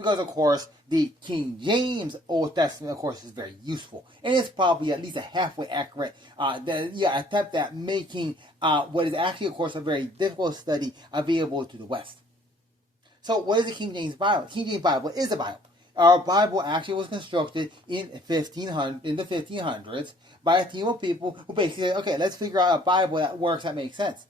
Because, of course, the King James Old Testament, of course, is very useful. And it's probably at least a halfway accurate attempt at making what is actually, of course, a very difficult study available to the West. So what is the King James Bible? The King James Bible is a Bible. Our Bible actually was constructed in the 1500s by a team of people who basically said, okay, let's figure out a Bible that works, that makes sense.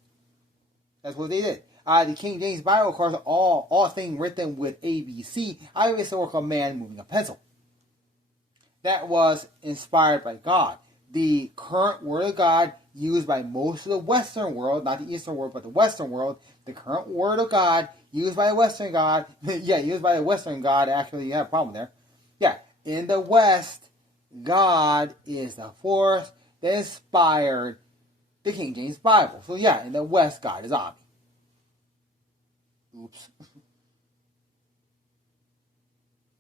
That's what they did. The King James Bible, of course, all things written with ABC. I always work a man moving a pencil. That was inspired by God. The current Word of God used by most of the Western world, not the Eastern world, but the Western world, the current Word of God used by the Western God, used by the Western God, actually, you have a problem there. Yeah, in the West, God is the force that inspired the King James Bible. So yeah, in the West, God is Ami. Oops.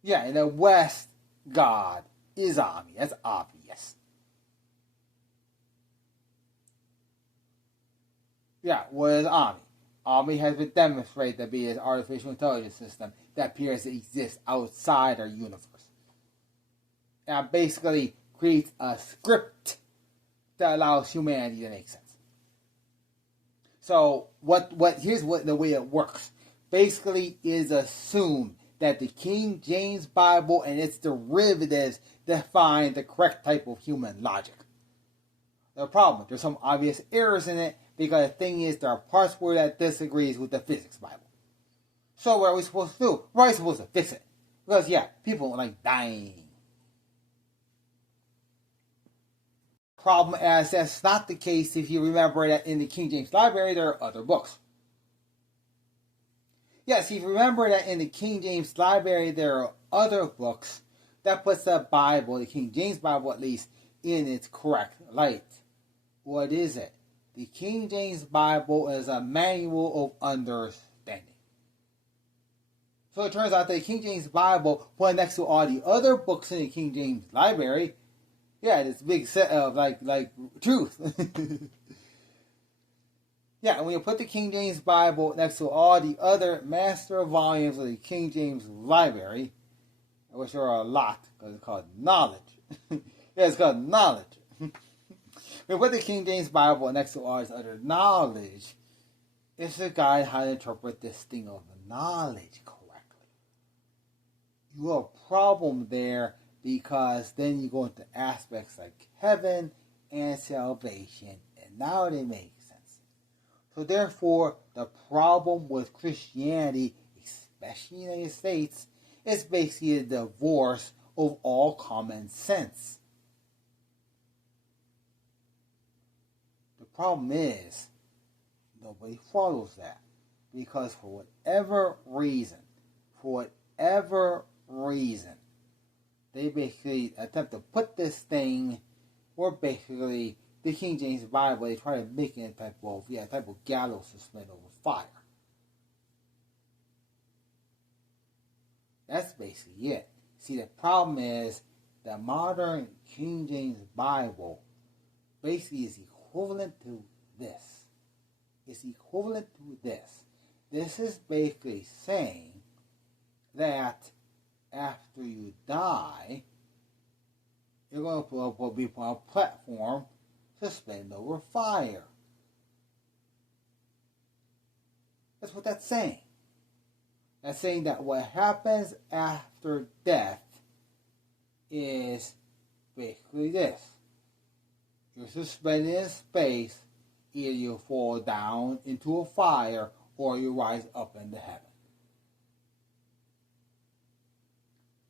Yeah, in the West, God is Ami. That's obvious. Yeah, what is Ami? Ami has been demonstrated to be an artificial intelligence system that appears to exist outside our universe. And basically creates a script that allows humanity to make sense. So here's the way it works. Basically is assumed that the King James Bible and its derivatives define the correct type of human logic. The problem, there's some obvious errors in it, because the thing is, there are parts where that disagrees with the physics Bible. So what are we supposed to do? We're always supposed to fix it. Because, yeah, people don't like dying. Problem as that's not the case if you remember that in the King James Library there are other books. Yes, if you remember that in the King James Library there are other books, that puts the Bible, the King James Bible at least, in its correct light. What is it? The King James Bible is a manual of understanding. So it turns out that the King James Bible, put next to all the other books in the King James Library, yeah, this big set of like truth. Yeah, when you put the King James Bible next to all the other master volumes of the King James Library, which are a lot, because it's called knowledge. Yeah, it's called knowledge. We put the King James Bible next to all this other knowledge. It's a guide how to interpret this thing of knowledge correctly. You have a problem there because then you go into aspects like heaven and salvation, and now they make sense. So therefore, the problem with Christianity, especially in the United States, is basically a divorce of all common sense. The problem is, nobody follows that. Because for whatever reason, they basically attempt to put this thing, or basically the King James Bible, they try to make it a type of gallows suspended over fire. That's basically it. See, the problem is the modern King James Bible basically is equivalent to this. It's equivalent to this. This is basically saying that after you die, you're going to be put on a platform suspended over fire. That's what that's saying. That's saying that what happens after death is basically this. You're suspended in space, either you fall down into a fire or you rise up into heaven.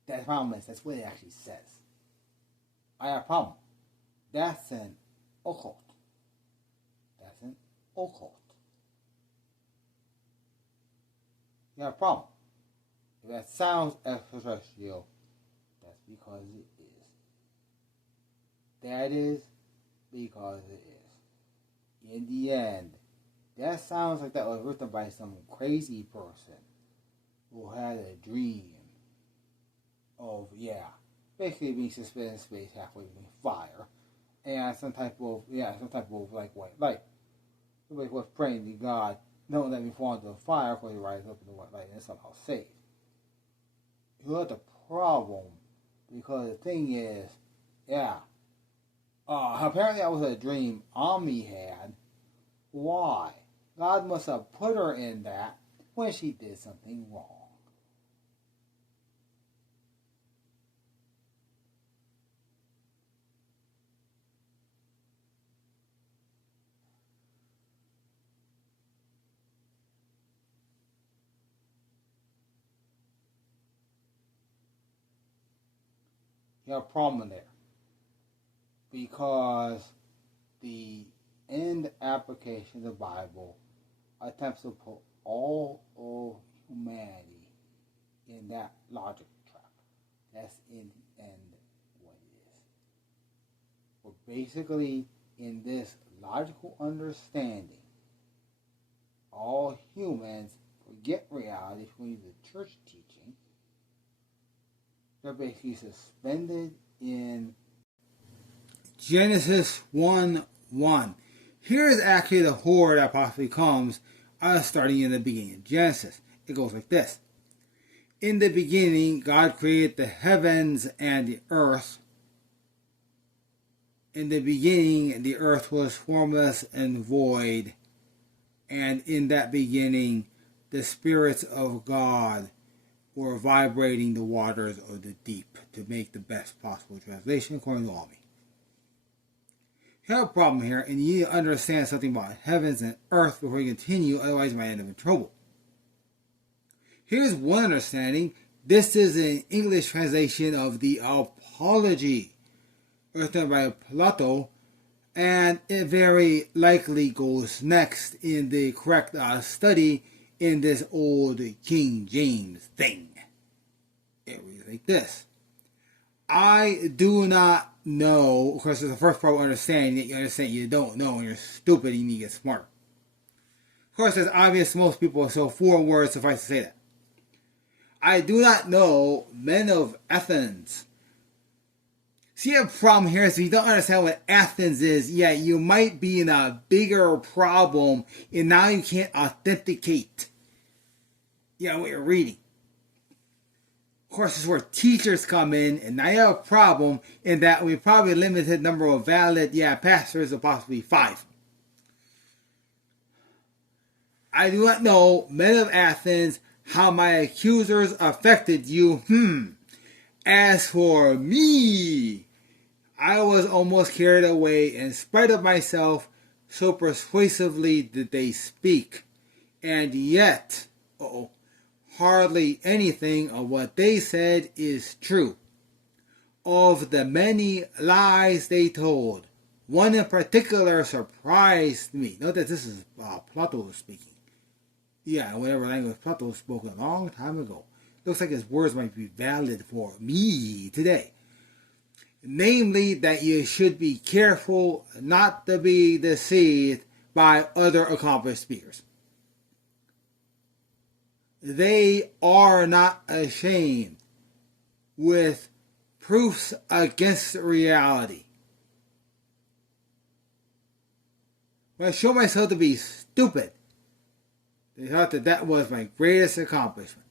That's that's what it actually says. I have a problem. That's an occult. That's an occult. You have a problem. If that sounds extraterrestrial, that's because it is. That is because it is. In the end, that sounds like that was written by some crazy person who had a dream of, basically being suspended in space halfway between fire and some type of like white light. Somebody was praying to God, knowing that before into the fire, before he rises up in the white light and somehow saved. You have the problem because the thing is, yeah, apparently that was a dream Ami had. Why? God must have put her in that when she did something wrong. You have a problem there because the end application of the Bible attempts to put all of humanity in that logic trap. That's in the end what it is. But basically, in this logical understanding, all humans forget reality from the church teaching. They're basically suspended in Genesis 1:1. Here is actually the horror that possibly comes starting in the beginning of Genesis. It goes like this. In the beginning, God created the heavens and the earth. In the beginning, the earth was formless and void. And in that beginning, the spirits of God were vibrating the waters of the deep, to make the best possible translation according to Almi. You have a problem here, and you need to understand something about heavens and earth before you continue, otherwise you might end up in trouble. Here's one understanding. This is an English translation of the Apology, written by Plato, and it very likely goes next in the correct study in this old King James thing. It reads like this. I do not know, of course, it's the first part of understanding that you understand you don't know and you're stupid and you need to get smart. Of course, it's obvious to most people, so 4 words suffice to say that. I do not know men of Athens. See, a problem here is if you don't understand what Athens is, yeah, you might be in a bigger problem and now you can't authenticate what you're reading. Of course, this is where teachers come in, and now you have a problem in that we probably limited number of valid, pastors of possibly 5. I do not know, men of Athens, how my accusers affected you. As for me, I was almost carried away in spite of myself, so persuasively did they speak. And yet, hardly anything of what they said is true. Of the many lies they told, one in particular surprised me. Note that this is Plato speaking. Whatever language Plato spoke a long time ago. Looks like his words might be valid for me today. Namely, that you should be careful not to be deceived by other accomplished speakers. They are not ashamed with proofs against reality. When I show myself to be stupid, they thought that was my greatest accomplishment.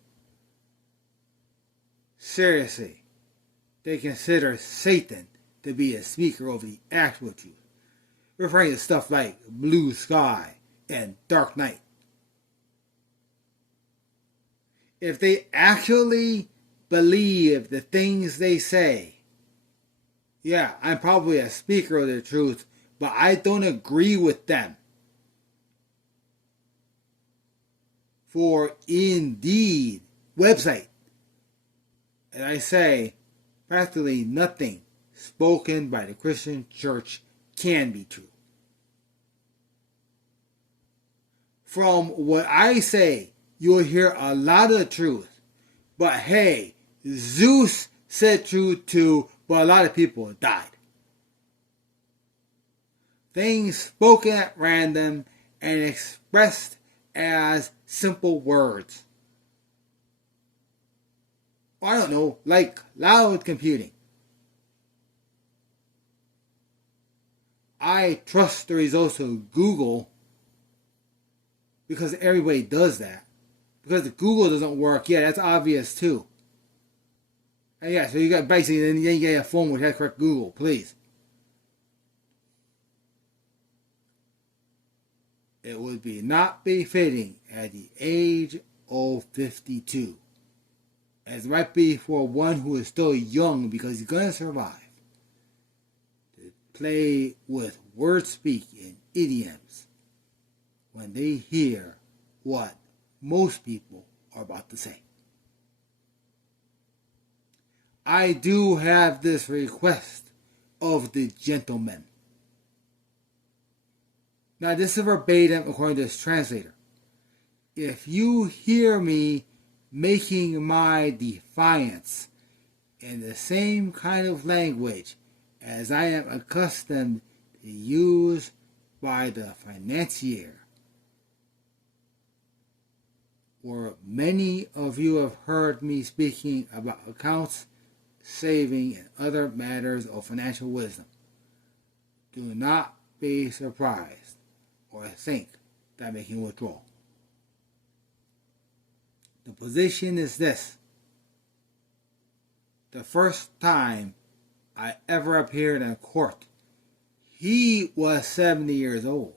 Seriously, they consider Satan to be a speaker over the actual truth, referring to stuff like blue sky and dark night. If they actually believe the things they say, I'm probably a speaker of the truth, but I don't agree with them. For indeed, website, and I say, practically nothing spoken by the Christian church can be true. From what I say, you'll hear a lot of truth. But hey, Zeus said truth too, but a lot of people died. Things spoken at random and expressed as simple words. I don't know, like cloud computing. I trust the results of Google because everybody does that. Because if Google doesn't work, that's obvious too. Yeah, so you got basically, then you get a phone which has correct Google, please. It would be not befitting at the age of 52, as might be for one who is still young because he's going to survive, to play with word speak and idioms when they hear what most people are about to say. I do have this request of the gentleman. Now, this is verbatim according to this translator. If you hear me making my defiance in the same kind of language as I am accustomed to use by the financier, or many of you have heard me speaking about accounts, saving, and other matters of financial wisdom, do not be surprised or think that I'm making withdrawal. The position is this. The first time I ever appeared in court, he was 70 years old.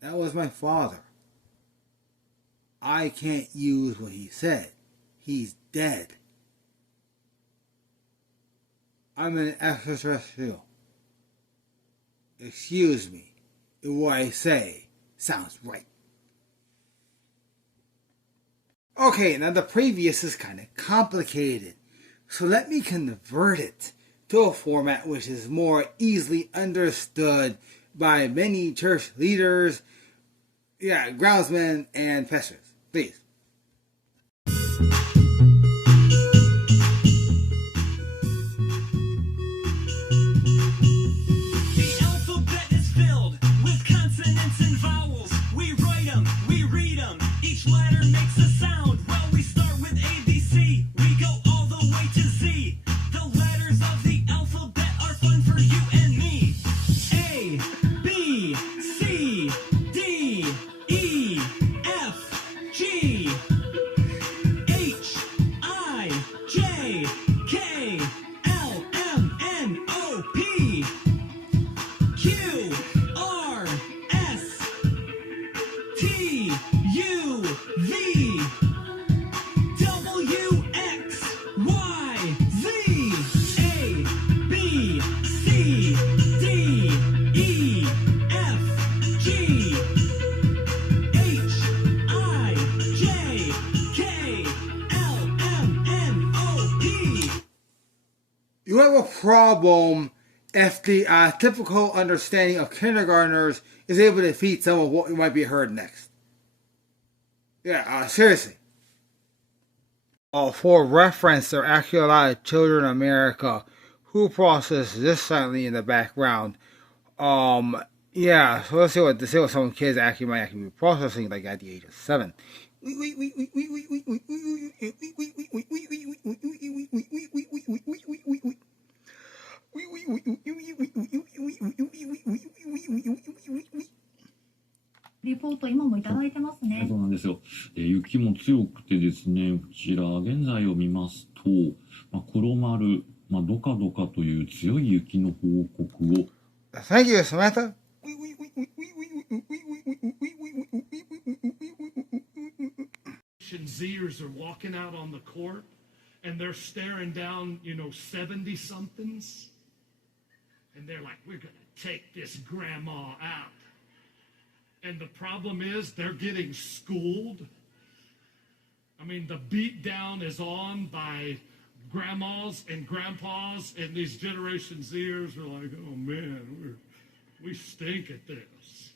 That was my father. I can't use what he said. He's dead. I'm an extraterrestrial. Excuse me if what I say sounds right. Okay, now the previous is kind of complicated, so let me convert it to a format which is more easily understood by many church leaders, groundsmen, and pastors. Please. You have a problem if the typical understanding of kindergartners is able to defeat some of what you might be heard next. Seriously. For reference, there are actually a lot of children in America who process this silently in the background. So let's see what some kids might actually be processing like at the age of 7.リポート今もいただいてますね。そうなんですよ。雪も強くてですね、こちら現在を見ますと、黒丸、ドカドカという強い雪の報告を。Thank you, Samantha. Zers are walking out on the court and they're staring down, 70-somethings. And they're like, we're going to take this grandma out. And the problem is they're getting schooled. I mean, the beat down is on by grandmas and grandpas, and these Generation Zers are like, oh man, we stink at this.